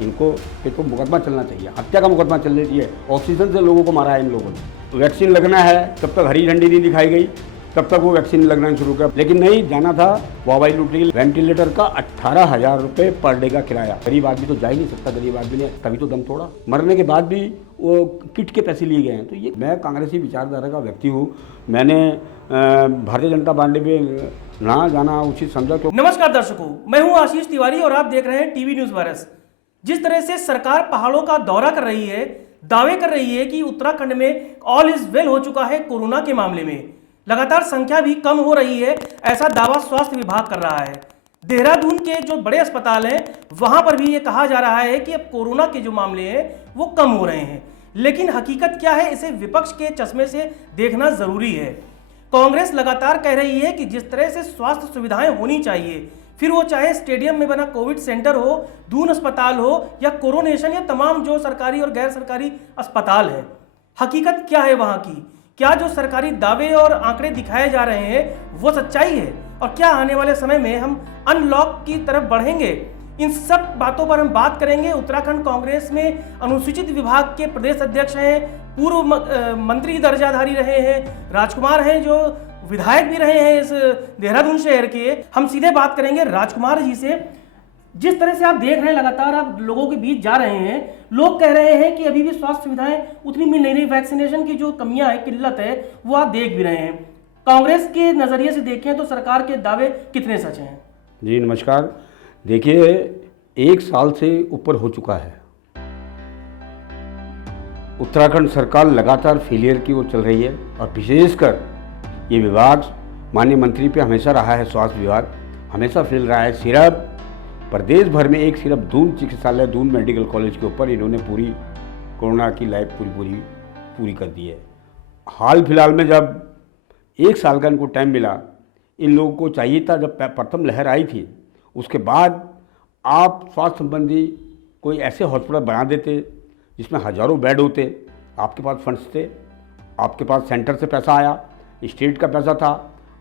इनको पे तो मुकदमा चलना चाहिए, हत्या का मुकदमा चलना चाहिए। ऑक्सीजन से लोगों को मारा है इन लोगों ने। वैक्सीन लगना है, तब तक हरी झंडी नहीं दिखाई गई, तब तक वो वैक्सीन लगना शुरू किया। लेकिन नहीं, जाना था वाई लूटी। वेंटिलेटर का 18,000 रुपये पर डे का किराया। गरीब आदमी तो जा ही नहीं सकता, गरीब आदमी ने तभी तो दम तोड़ा। मरने के बाद भी वो किट के पैसे लिए गए हैं। तो ये, मैं कांग्रेसी विचारधारा का व्यक्ति हूँ, मैंने भारतीय जनता पार्टी में ना जाना उचित समझा। क्यों? नमस्कार दर्शकों, मैं हूं आशीष तिवारी और आप देख रहे हैं टीवी न्यूज वायरस। जिस तरह से सरकार पहाड़ों का दौरा कर रही है, दावे कर रही है कि उत्तराखंड में ऑल इज वेल हो चुका है कोरोना के मामले में, लगातार संख्या भी कम हो रही है, ऐसा दावा स्वास्थ्य विभाग कर रहा है। देहरादून के जो बड़े अस्पताल हैं वहां पर भी ये कहा जा रहा है कि अब कोरोना के जो मामले हैं वो कम हो रहे हैं। लेकिन हकीकत क्या है, इसे विपक्ष के चश्मे से देखना जरूरी है। कांग्रेस लगातार कह रही है कि जिस तरह से स्वास्थ्य सुविधाएं होनी चाहिए, फिर वो चाहे स्टेडियम में बना कोविड सेंटर हो, दून अस्पताल हो या कोरोनेशन या तमाम जो सरकारी और गैर सरकारी अस्पताल है, हकीकत क्या है वहां की? क्या जो सरकारी दावे और आंकड़े दिखाए जा रहे हैं वो सच्चाई है? और क्या आने वाले समय में हम अनलॉक की तरफ बढ़ेंगे? इन सब बातों पर हम बात करेंगे। उत्तराखंड कांग्रेस में अनुसूचित विभाग के प्रदेश अध्यक्ष हैं, पूर्व मंत्री दर्जाधारी रहे हैं, राजकुमार हैं जो विधायक भी रहे हैं इस देहरादून शहर के। हम सीधे बात करेंगे राजकुमार जी से। जिस तरह से आप देख रहे हैं, लगातार आप लोगों के बीच जा रहे हैं, लोग कह रहे हैं कि अभी भी स्वास्थ्य सुविधाएं उतनी मिल नहीं रही, वैक्सीनेशन की जो कमियां है, किल्लत है, वो आप देख भी रहे हैं। कांग्रेस के नजरिए से देखें तो सरकार के दावे कितने सच हैं? जी नमस्कार। देखिए, 1 साल से ऊपर हो चुका है, उत्तराखंड सरकार लगातार फेलियर की ओर चल रही है। और विशेषकर ये विभाग माननीय मंत्री पे हमेशा रहा है, स्वास्थ्य विभाग हमेशा फेल रहा है। सिर्फ प्रदेश भर में सिर्फ दून चिकित्सालय, दून मेडिकल कॉलेज के ऊपर इन्होंने पूरी कोरोना की लाइफ पूरी कर दी है। हाल फिलहाल में जब 1 साल का इनको टाइम मिला, इन लोगों को चाहिए था, जब प्रथम लहर आई थी उसके बाद आप स्वास्थ्य संबंधी कोई ऐसे हॉस्पिटल बना देते जिसमें हज़ारों बेड होते। आपके पास फंड्स थे, आपके पास सेंटर से पैसा आया, स्टेट का पैसा था,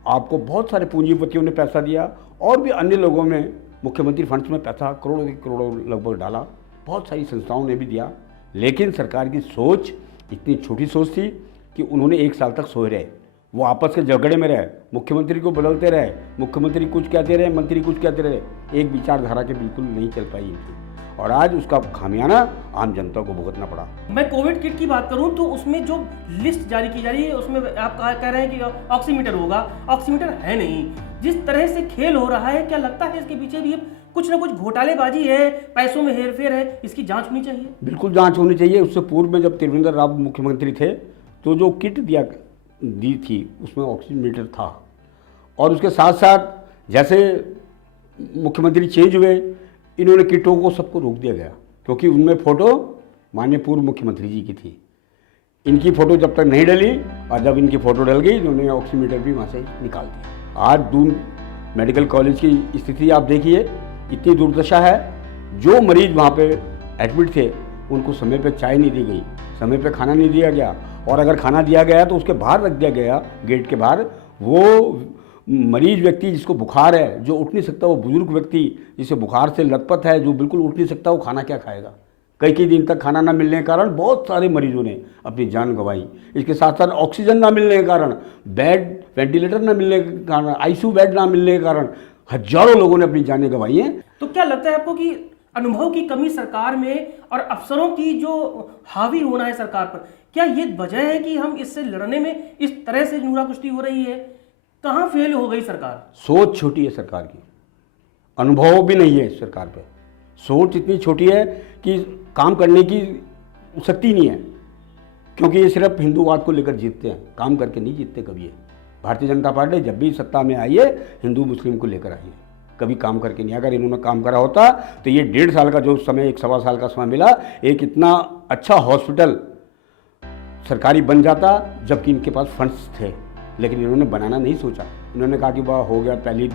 आपको बहुत सारे पूंजीपतियों ने पैसा दिया और भी अन्य लोगों ने मुख्यमंत्री फंड्स में पैसा करोड़ों के करोड़ों लगभग डाला, बहुत सारी संस्थाओं ने भी दिया। लेकिन सरकार की सोच इतनी छोटी सोच थी कि उन्होंने 1 साल तक सोए रहे, वो आपस के झगड़े में रहे, मुख्यमंत्री को बदलते रहे, मुख्यमंत्री कुछ कहते रहे, मंत्री कुछ कहते रहे, एक विचारधारा के बिल्कुल नहीं चल पाई इनकी। और आज उसका खामियाना आम जनता को भुगतना पड़ा। मैं कोविड किट की बात करूं तो उसमें जो लिस्ट जारी की जा रही है उसमें आप कह रहे हैं कि ऑक्सीमीटर होगा, ऑक्सीमीटर है नहीं। जिस तरह से खेल हो रहा है, क्या लगता है इसके पीछे भी कुछ ना कुछ घोटालेबाजी है, पैसों में हेरफेर है? इसकी जांच होनी चाहिए। बिल्कुल जांच होनी चाहिए। उससे पूर्व में जब त्रिवेंद्र रावत मुख्यमंत्री थे तो जो किट दी थी उसमें ऑक्सीमीटर था। और उसके साथ साथ जैसे मुख्यमंत्री चेंज हुए, इन्होंने किटों को सबको रोक दिया गया, क्योंकि उनमें फ़ोटो माननीय पूर्व मुख्यमंत्री जी की थी। इनकी फ़ोटो जब तक नहीं डली, और जब इनकी फ़ोटो डल गई इन्होंने ऑक्सीमीटर भी वहाँ से निकाल दिया। आज दून मेडिकल कॉलेज की स्थिति आप देखिए, इतनी दुर्दशा है। जो मरीज वहाँ पे एडमिट थे उनको समय पे चाय नहीं दी गई, समय पे खाना नहीं दिया गया, और अगर खाना दिया गया तो उसके बाहर रख दिया गया, गेट के बाहर। वो मरीज व्यक्ति जिसको बुखार है, जो उठ नहीं सकता, वो बुजुर्ग व्यक्ति जिसे बुखार से लथपथ है, जो बिल्कुल उठ नहीं सकता, वो खाना क्या खाएगा? कई दिन तक खाना ना मिलने के कारण बहुत सारे मरीजों ने अपनी जान गंवाई। इसके साथ साथ ऑक्सीजन ना मिलने के कारण, बेड वेंटिलेटर ना मिलने के कारण, आईसीयू बेड ना मिलने के कारण हजारों लोगों ने अपनी जानें गंवाई हैं। तो क्या लगता है आपको कि अनुभव की कमी सरकार में और अफसरों की जो हावी होना है सरकार पर, क्या ये वजह है कि हम इससे लड़ने में इस तरह से नूरा कुश्ती हो रही है? कहाँ फेल हो गई सरकार? सोच छोटी है सरकार की, अनुभव भी नहीं है सरकार पे। सोच इतनी छोटी है कि काम करने की शक्ति नहीं है, क्योंकि ये सिर्फ हिंदूवाद को लेकर जीतते हैं, काम करके नहीं जीतते कभी। ये भारतीय जनता पार्टी जब भी सत्ता में आई है, हिंदू मुस्लिम को लेकर आई है, कभी काम करके नहीं। अगर इन्होंने काम करा होता तो ये 1.5 साल का जो समय, 1 सवा साल का समय मिला, एक इतना अच्छा हॉस्पिटल सरकारी बन जाता, जबकि इनके पास फंड्स थे। लेकिन इन्होंने बनाना नहीं सोचा। इन्होंने कहा कि वाह हो गया, पहली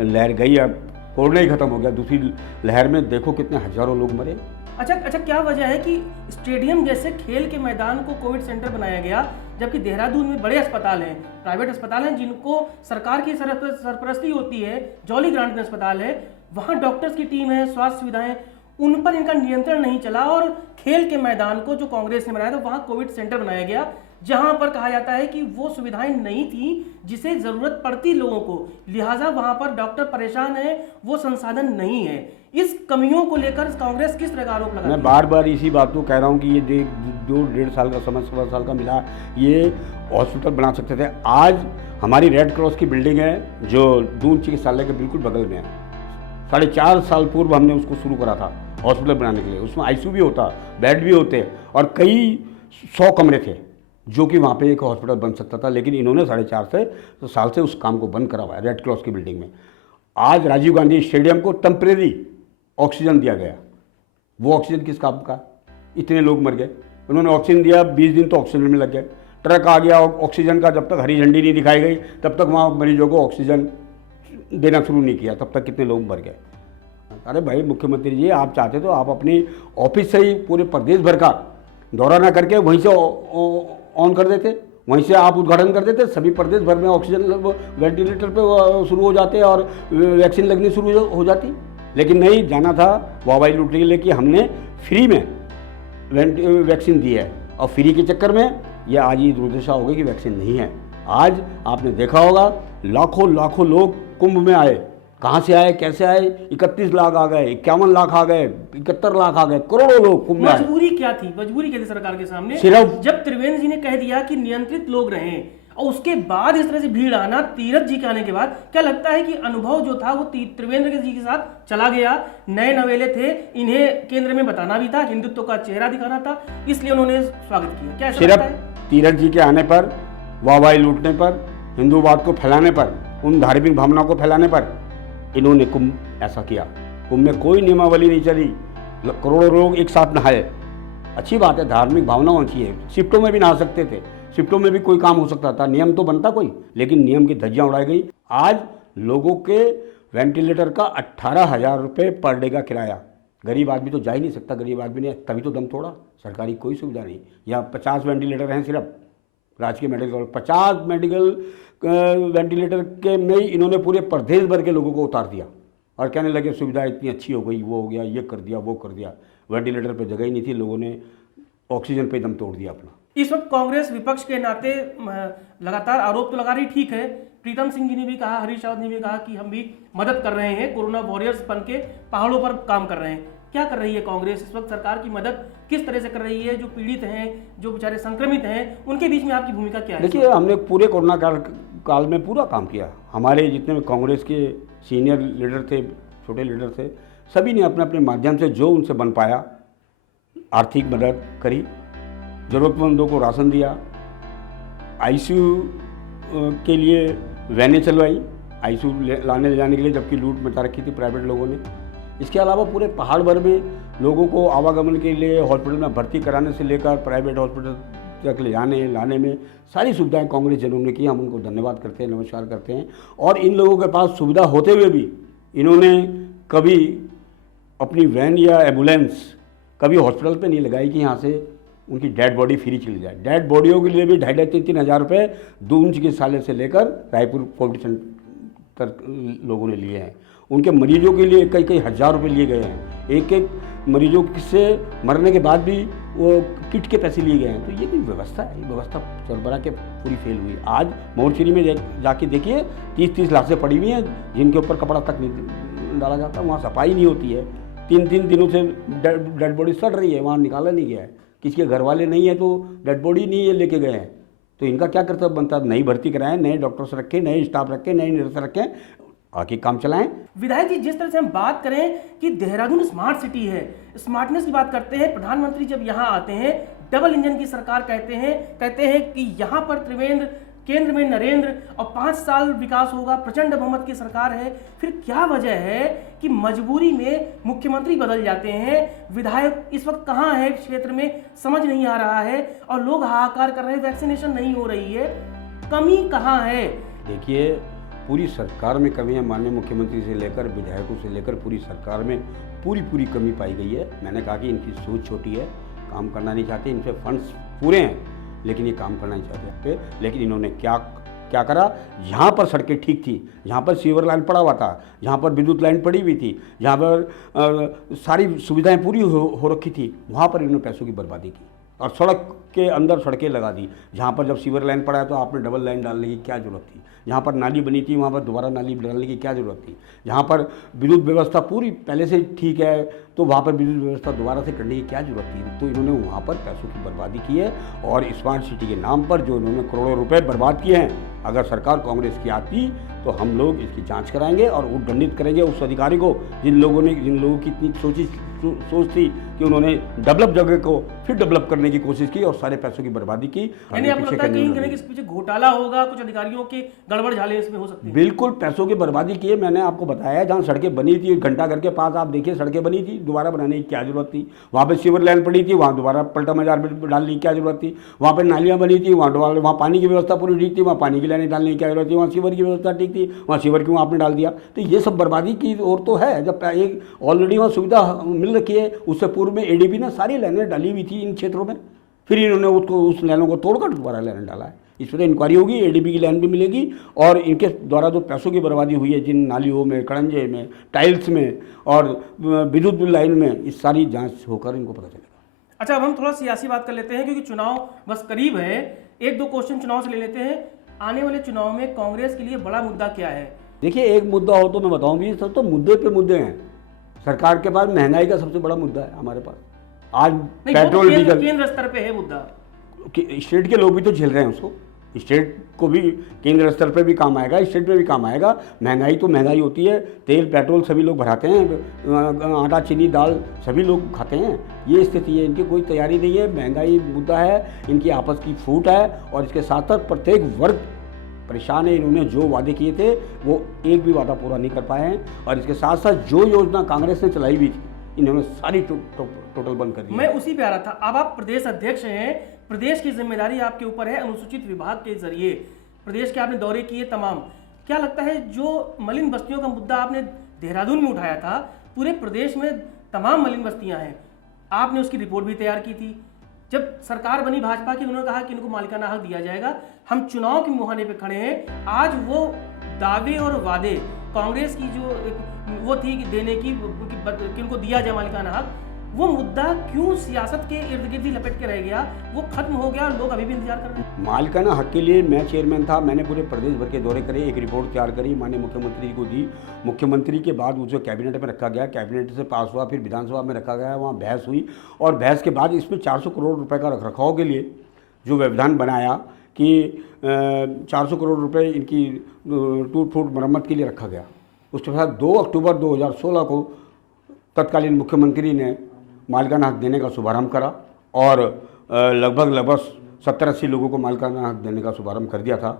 लहर गई, अब कोरोना ही खत्म हो गया, दूसरी लहर में देखो कितने हजारों लोग मरे। अच्छा, क्या वजह है कि स्टेडियम जैसे खेल के मैदान को कोविड सेंटर बनाया गया, जबकि देहरादून में बड़े अस्पताल हैं, प्राइवेट अस्पताल हैं जिनको सरकार की सरपरस्ती होती है, जॉली ग्रांट में अस्पताल है, वहाँ डॉक्टर्स की टीम है, स्वास्थ्य सुविधाएं, उन पर इनका नियंत्रण नहीं चला और खेल के मैदान को जो कांग्रेस ने बनाया था वहां कोविड सेंटर बनाया गया, जहां पर कहा जाता है कि वो सुविधाएं नहीं थी जिसे जरूरत पड़ती लोगों को, लिहाजा वहां पर डॉक्टर परेशान है, वो संसाधन नहीं है। इस कमियों को लेकर कांग्रेस किस तरह का आरोप लगाती है? मैं बार बार इसी बात को कह रहा हूँ कि ये 2-1.5 साल का समय, 7 साल का मिला, ये हॉस्पिटल बना सकते थे। आज हमारी रेड क्रॉस की बिल्डिंग है जो दून चिकित्सालय के बिल्कुल बगल में है, 4.5 साल पूर्व हमने उसको शुरू करा था हॉस्पिटल बनाने के लिए। उसमें आईसीयू भी होता, बेड भी होते और कई 100 कमरे थे जो कि वहाँ पे एक हॉस्पिटल बन सकता था, लेकिन इन्होंने 4.5 साल से उस काम को बंद करा हुआ है रेड क्रॉस की बिल्डिंग में। आज राजीव गांधी स्टेडियम को टेम्परेरी ऑक्सीजन दिया गया, वो ऑक्सीजन किस काम का? इतने लोग मर गए, उन्होंने ऑक्सीजन दिया, 20 दिन तो ऑक्सीजन में लग गए। ट्रक आ गया ऑक्सीजन का, जब तक हरी झंडी नहीं दिखाई गई तब तक वहाँ मरीजों को ऑक्सीजन देना शुरू नहीं किया, तब तक कितने लोग मर गए। अरे भाई मुख्यमंत्री जी, आप चाहते तो आप अपनी ऑफिस से ही पूरे प्रदेश भर का दौरा ना करके वहीं से ऑन कर देते, वहीं से आप उद्घाटन कर देते, सभी प्रदेश भर में ऑक्सीजन वेंटिलेटर पे शुरू हो जाते और वैक्सीन लगनी शुरू हो जाती। लेकिन नहीं, जाना था वाहवाही लूटने के लिए कि हमने फ्री में वैक्सीन दी है, और फ्री के चक्कर में यह आज ये दुर्दशा हो गई कि वैक्सीन नहीं है। आज आपने देखा होगा लाखों लोग कुंभ में आए, कहाँ से आए, कैसे आए? 31 लाख आ गए, 51 लाख आ गए, 71 लाख आ गए, करोड़ों लोग कुंभ में आए। मजबूरी क्या थी? मजबूरी क्या थी सरकार के सामने? सिर्फ जब त्रिवेंद्र जी ने कह दिया कि नियंत्रित लोग रहें और उसके बाद इस तरह से भीड़ आना, तीरथ जी के आने के बाद, क्या लगता है कि अनुभव जो था वो त्रिवेंद्र जी के साथ चला गया? नए नवेले थे, इन्हें केंद्र में बताना भी था, हिंदुत्व का चेहरा दिखाना था, इसलिए उन्होंने स्वागत किया। क्या ऐसा लगता है? तीरथ जी के आने पर, वाहवाही लूटने पर, हिंदूवाद को फैलाने पर, उन धार्मिक भावनाओं को फैलाने पर इन्होंने कुंभ ऐसा किया। कुंभ में कोई नियमावली नहीं चली, करोड़ों लोग एक साथ नहाए। अच्छी बात है, धार्मिक भावना होनी चाहिए। शिफ्टों में भी नहा सकते थे, शिफ्टों में भी कोई काम हो सकता था, नियम तो बनता कोई, लेकिन नियम की धज्जियां उड़ाई गई। आज लोगों के वेंटिलेटर का 18,000 रुपये पर डे का किराया, गरीब आदमी तो जा ही नहीं सकता, गरीब आदमी ने तभी तो दम तोड़ा। सरकारी कोई सुविधा नहीं, यहाँ 50 वेंटिलेटर हैं सिर्फ राजकीय मेडिकल कॉलेज, 50 मेडिकल वेंटिलेटर के में ही इन्होंने पूरे प्रदेश भर के लोगों को उतार दिया और कहने लगे सुविधा इतनी अच्छी हो गई, वो हो गया, ये कर दिया, वो कर दिया। वेंटिलेटर पे जगह ही नहीं थी, लोगों ने ऑक्सीजन पे दम तोड़ दिया अपना। इस वक्त कांग्रेस विपक्ष के नाते लगातार आरोप तो लगा रही, ठीक है। प्रीतम सिंह जी ने भी कहा, हरीश रावत ने भी कहा कि हम भी मदद कर रहे हैं, कोरोना वॉरियर्स बन के पहाड़ों पर काम कर रहे हैं। क्या कर रही है कांग्रेस इस वक्त? सरकार की मदद किस तरह से कर रही है? जो पीड़ित हैं, जो बेचारे संक्रमित हैं, उनके बीच में आपकी भूमिका क्या है? देखिए, हमने पूरे कोरोना काल में पूरा काम किया। हमारे जितने भी कांग्रेस के सीनियर लीडर थे, छोटे लीडर थे, सभी ने अपने अपने माध्यम से जो उनसे बन पाया आर्थिक मदद करी, ज़रूरतमंदों को राशन दिया, आईसीयू के लिए वैनें चलवाई आईसीयू लाने ले जाने के लिए, जबकि लूट मचा रखी थी प्राइवेट लोगों ने। इसके अलावा पूरे पहाड़ भर में लोगों को आवागमन के लिए हॉस्पिटल में भर्ती कराने से लेकर प्राइवेट हॉस्पिटल तक ले जाने लाने में सारी सुविधाएं कांग्रेस जनों ने की। हम उनको धन्यवाद करते हैं, नमस्कार करते हैं। और इन लोगों के पास सुविधा होते हुए भी इन्होंने कभी अपनी वैन या एम्बुलेंस कभी हॉस्पिटल पे नहीं लगाई कि यहाँ से उनकी डेड बॉडी फ्री चली जाए। डेड बॉडियों के लिए भी 2,500-3,000 हज़ार रुपये दून चिकित्सालय से लेकर रायपुर कोविड सेंटर तक लोगों ने लिए हैं। उनके मरीजों के लिए कई हज़ार रुपये लिए गए हैं। एक मरीजों से मरने के बाद भी वो किट के पैसे लिए गए हैं। तो ये कोई व्यवस्था है? ये व्यवस्था सरबराह के पूरी फेल हुई। आज मोर्चरी में जाके देखिए, 30-30 लाशें पड़ी हुई हैं जिनके ऊपर कपड़ा तक नहीं डाला जाता। वहाँ सफाई नहीं होती है, 3-3 दिनों से डेड बॉडी सड़ रही है, वहाँ निकाला नहीं गया है। किसी के घर वाले नहीं है तो डेड बॉडी नहीं है लेके गए हैं। तो इनका क्या कर्तव्य बनता है? नई भर्ती कराएं, नए डॉक्टर्स रखें, नए स्टाफ रखें, नए नर्स रखें, आके काम चलाएं। विधायक जी, जिस तरह से हम बात करें कि देहरादून स्मार्ट सिटी है, स्मार्टनेस की बात करते हैं, प्रधानमंत्री जब यहाँ आते हैं डबल इंजन की सरकार कहते हैं कि यहाँ पर त्रिवेंद्र, केंद्र में नरेंद्र और 5 साल विकास होगा, प्रचंड बहुमत की सरकार है। फिर क्या वजह है कि मजबूरी में मुख्यमंत्री बदल जाते हैं? विधायक इस वक्त कहाँ है क्षेत्र में समझ नहीं आ रहा है और लोग हाहाकार कर रहे हैं, वैक्सीनेशन नहीं हो रही है, कमी कहाँ है? देखिए, पूरी सरकार में कमी है। माननीय मुख्यमंत्री से लेकर विधायकों से लेकर पूरी सरकार में पूरी कमी पाई गई है। मैंने कहा कि इनकी सोच छोटी है, काम करना नहीं चाहते, इनसे फंड्स पूरे हैं लेकिन ये काम करना नहीं चाहते। लेकिन इन्होंने क्या क्या करा, जहाँ पर सड़कें ठीक थी, जहाँ पर सीवर लाइन पड़ा हुआ था, जहाँ पर विद्युत लाइन पड़ी हुई थी, जहाँ पर सारी सुविधाएं पूरी हो रखी थी, वहाँ पर इन्होंने पैसों की बर्बादी की और सड़क के अंदर सड़कें लगा दी। जहाँ पर जब सीवर लाइन पड़ा है तो आपने डबल लाइन डालने की क्या ज़रूरत थी? जहाँ पर नाली बनी थी वहाँ पर दोबारा नाली डालने की क्या ज़रूरत थी? जहाँ पर विद्युत व्यवस्था पूरी पहले से ठीक है तो वहाँ पर विद्युत व्यवस्था दोबारा से करने की क्या ज़रूरत थी? तो इन्होंने वहाँ पर पैसों की बर्बादी की है और स्मार्ट सिटी के नाम पर जो इन्होंने करोड़ों रुपए बर्बाद किए हैं, अगर सरकार कांग्रेस की आती तो हम लोग इसकी जांच कराएंगे और वो दंडित करेंगे उस अधिकारी को जिन लोगों की इतनी सोच थी कि उन्होंने डेवलप जगह को फिर डेवलप करने की कोशिश की और सारे पैसों की बर्बादी की। यानी आपको लगता है कहीं ना कहीं इस पीछे घोटाला होगा, कुछ अधिकारियों के गड़बड़ झाले इसमें हो सकती है? बिल्कुल पैसों की बर्बादी की है। मैंने आपको बताया जहाँ सड़कें बनी थी, घंटाघर के पास आप देखिए सड़कें बनी थी, दोबारा बनाने की क्या जरूरत थी? वहाँ पे सीवर लाइन पड़ी थी, वहाँ दोबारा पलटा मजार में डालने की क्या जरूरत थी? वहाँ पर नालियाँ बनी थी, वहाँ पानी की व्यवस्था पूरी ठीक थी, वहाँ पानी की लाइनें डालने की क्या जरूरत थी? वहाँ सीवर की व्यवस्था ठीक थी, वहाँ सीवर क्यों आपने डाल दिया? तो ये सब बर्बादी की ओर तो है। जब एक ऑलरेडी वहाँ सुविधा मिल रखी है, उससे पूर्व में एडीबी ने सारी लाइनें डाली हुई थी इन क्षेत्रों में, फिर इन्होंने उसको उस लाइनों को तोड़कर दोबारा लाइन डाला है। इस पर इंक्वायरी होगी, एडीबी की लाइन भी मिलेगी और इनके द्वारा जो पैसों की बर्बादी हुई है जिन नालियों में, कड़ंजे में, टाइल्स में और विद्युत लाइन में, इस सारी जांच होकर इनको पता चलेगा। अच्छा, अब हम थोड़ा सियासी बात कर लेते हैं क्योंकि चुनाव बस करीब है। एक दो क्वेश्चन चुनाव से ले लेते हैं। आने वाले चुनाव में कांग्रेस के लिए बड़ा मुद्दा क्या है? देखिए, एक मुद्दा हो तो मैं बताऊं भी, सब तो मुद्दे पे मुद्दे हैं। सरकार के पास महंगाई का सबसे बड़ा मुद्दा है हमारे पास। आज पेट्रोल डीजल केंद्र स्तर पे है मुद्दा, स्टेट के लोग भी तो झेल रहे हैं उसको। स्टेट को भी केंद्र स्तर पे भी काम आएगा, स्टेट में भी काम आएगा। महंगाई तो महंगाई होती है, तेल पेट्रोल सभी लोग भराते हैं, आटा चीनी दाल सभी लोग खाते हैं। ये स्थिति है, इनकी कोई तैयारी नहीं है। महंगाई मुद्दा है, इनकी आपस की फूट है और इसके साथ साथ प्रत्येक वर्ग परेशान है। इन्होंने जो वादे किए थे वो एक भी वादा पूरा नहीं कर पाए हैं और इसके साथ साथ जो योजना कांग्रेस ने चलाई हुई थी इन्होंने सारी टोटल बंद कर दी। मैं उसी पे आ रहा था। अब आप प्रदेश अध्यक्ष हैं, प्रदेश की जिम्मेदारी आपके ऊपर है। अनुसूचित विभाग के जरिए प्रदेश के आपने दौरे किए तमाम, क्या लगता है जो मलिन बस्तियों का मुद्दा आपने देहरादून में उठाया था, पूरे प्रदेश में तमाम मलिन बस्तियां हैं, आपने उसकी रिपोर्ट भी तैयार की थी। जब सरकार बनी भाजपा की, उन्होंने कहा कि इनको मालिकाना हक दिया जाएगा। हम चुनाव के मुहाने पे खड़े हैं। आज वो दावे और वादे कांग्रेस की जो वो थी कि देने की कि इनको दिया जाए मालिकाना हक, वो मुद्दा क्यों सियासत के इर्द गिर्द ही लपेट के रह गया? वो खत्म हो गया, लोग अभी भी इंतजार कर रहे हैं। मालिकाना हक के लिए मैं चेयरमैन था, मैंने पूरे प्रदेश भर के दौरे करे, एक रिपोर्ट तैयार करी, माननीय मुख्यमंत्री को दी। मुख्यमंत्री के बाद उसे कैबिनेट में रखा गया, कैबिनेट से पास हुआ, फिर विधानसभा में रखा गया, वहाँ बहस हुई और बहस के बाद इसमें 400 करोड़ रुपए का रखरखाव के लिए जो व्यवधान बनाया कि 400 करोड़ रुपए इनकी टूट फूट मरम्मत के लिए रखा गया। उसके बाद 2 अक्टूबर 2016 को तत्कालीन मुख्यमंत्री ने मालिकाना हक देने का शुभारंभ करा और लगभग 70-80 लोगों को मालिकाना हक देने का शुभारंभ कर दिया था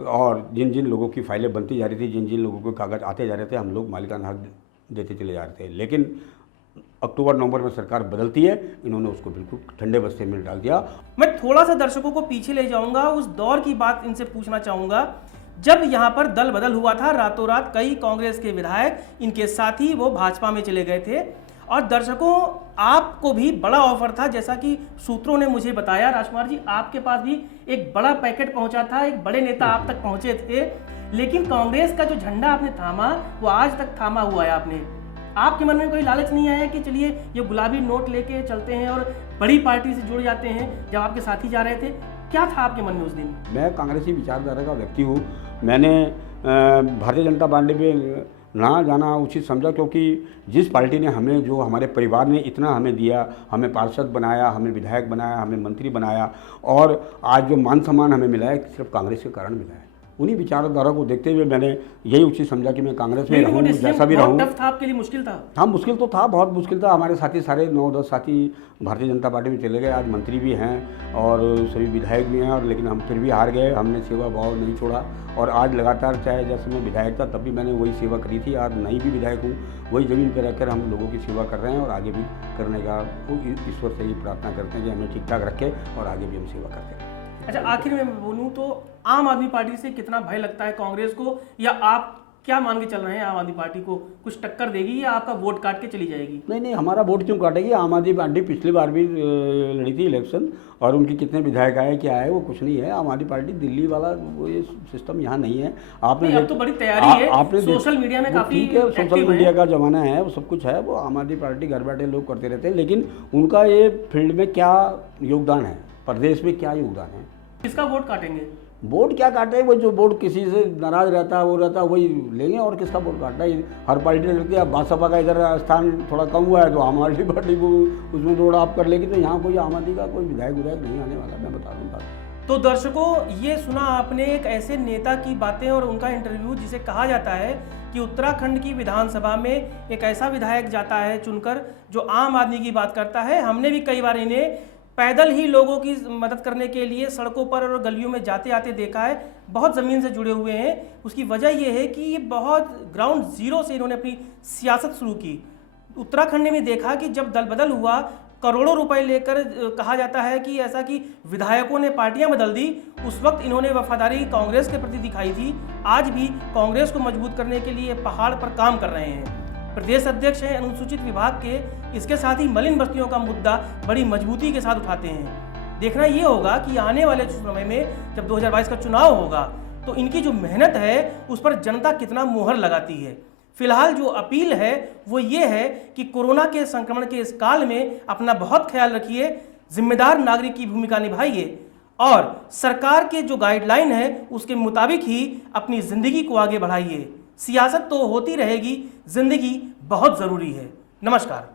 और जिन जिन लोगों की फाइलें बनती जा रही थी, जिन जिन लोगों के कागज़ आते जा रहे थे, हम लोग मालिकाना हक देते चले जा रहे थे। लेकिन अक्टूबर-नवंबर में सरकार बदलती है, इन्होंने उसको बिल्कुल ठंडे बस्ते में डाल दिया। मैं थोड़ा सा दर्शकों को पीछे ले जाऊंगा, उस दौर की बात इनसे पूछना चाहूंगा जब यहाँ पर दल बदल हुआ था। रातों रात कई कांग्रेस के विधायक, इनके साथी वो भाजपा में चले गए थे और दर्शकों आपको भी बड़ा ऑफर था, जैसा कि सूत्रों ने मुझे बताया। राजकुमार जी, आपके पास भी एक बड़ा पैकेट पहुंचा था, एक बड़े नेता आप तक पहुंचे थे, लेकिन कांग्रेस का जो झंडा आपने थामा वो आज तक थामा हुआ है। आपके मन में कोई लालच नहीं आया कि चलिए ये गुलाबी नोट लेके चलते हैं और बड़ी पार्टी से जुड़ जाते हैं, जब आपके साथी जा रहे थे? क्या था आपके मन में उस दिन? मैं कांग्रेसी विचारधारा का व्यक्ति हूँ। मैंने भारतीय जनता पार्टी में ना जाना उचित समझा, क्योंकि जिस पार्टी ने हमें, जो हमारे परिवार ने इतना हमें दिया, हमें पार्षद बनाया, हमें विधायक बनाया, हमें मंत्री बनाया और आज जो मान सम्मान हमें मिला है सिर्फ कांग्रेस के कारण मिला है। उन्हीं विचारधारा को देखते हुए मैंने यही उचित समझा कि मैं कांग्रेस में रहूँ, जैसा भी रहूँ। टफ था आपके लिए? मुश्किल था? हाँ, मुश्किल तो था, बहुत मुश्किल था। हमारे साथी सारे 9-10 साथी भारतीय जनता पार्टी में चले गए, आज मंत्री भी हैं और सभी विधायक भी हैं, और लेकिन हम फिर भी हार गए। हमने सेवा भाव नहीं छोड़ा और आज लगातार, चाहे जैसे मैं विधायक था तब भी मैंने वही सेवा करी थी, आज नहीं भी विधायक हूँ, वही ज़मीन पर रहकर हम लोगों की सेवा कर रहे हैं और आगे भी करने का ईश्वर से ही प्रार्थना करते हैं कि हमें ठीक ठाक रखे और आगे भी हम सेवा करते हैं। अच्छा, आखिर में बोलूं तो आम आदमी पार्टी से कितना भय लगता है कांग्रेस को, या आप क्या मान के चल रहे हैं? आम आदमी पार्टी को कुछ टक्कर देगी या आपका वोट काट के चली जाएगी? नहीं नहीं, हमारा वोट क्यों काटेगी? आम आदमी पार्टी पिछली बार भी लड़ी थी इलेक्शन, और उनके कितने विधायक आए क्या है वो कुछ नहीं है। आम आदमी पार्टी दिल्ली वाला वो ये सिस्टम यहाँ नहीं है। आपने अब तो बड़ी तैयारी है, आपने सोशल मीडिया में काफी ठीक है, सोशल एक्टिव मीडिया है। का जमाना है, वो सब कुछ है, वो आम आदमी पार्टी घर बैठे लोग करते रहते हैं, लेकिन उनका ये फील्ड में क्या योगदान है, प्रदेश में क्या योगदान है? किसका वोट काटेंगे? वोट क्या काटे? वो जो वोट किसी से नाराज रहता है वो रहता है वही लेंगे, और किसका वोट काटना है? हर पार्टी ने रखती है। अब भाजपा का इधर स्थान थोड़ा कम हुआ है तो आम आदमी पार्टी को उसमें रोड ऑफ कर लेगी, तो यहाँ कोई आम आदमी का कोई विधायक नहीं आने वाला, मैं बता दूँगा। तो दर्शकों, ये सुना आपने एक ऐसे नेता की बातें और उनका इंटरव्यू जिसे कहा जाता है कि उत्तराखंड की विधानसभा में एक ऐसा विधायक जाता है चुनकर जो आम आदमी की बात करता है। हमने भी कई बार इन्हें पैदल ही लोगों की मदद करने के लिए सड़कों पर और गलियों में जाते आते देखा है। बहुत ज़मीन से जुड़े हुए हैं। उसकी वजह यह है कि ये बहुत ग्राउंड जीरो से इन्होंने अपनी सियासत शुरू की। उत्तराखंड में देखा कि जब दल बदल हुआ, करोड़ों रुपए लेकर कहा जाता है कि ऐसा कि विधायकों ने पार्टियां बदल दी, उस वक्त इन्होंने वफादारी कांग्रेस के प्रति दिखाई थी। आज भी कांग्रेस को मजबूत करने के लिए पहाड़ पर काम कर रहे हैं। प्रदेश अध्यक्ष हैं अनुसूचित विभाग के। इसके साथ ही मलिन बस्तियों का मुद्दा बड़ी मजबूती के साथ उठाते हैं। देखना ये होगा कि आने वाले समय में जब 2022 का चुनाव होगा तो इनकी जो मेहनत है उस पर जनता कितना मुहर लगाती है। फिलहाल जो अपील है वो ये है कि कोरोना के संक्रमण के इस काल में अपना बहुत ख्याल रखिए, जिम्मेदार नागरिक की भूमिका निभाइए और सरकार के जो गाइडलाइन है उसके मुताबिक ही अपनी जिंदगी को आगे बढ़ाइए। सियासत तो होती रहेगी, जिंदगी बहुत जरूरी है। नमस्कार।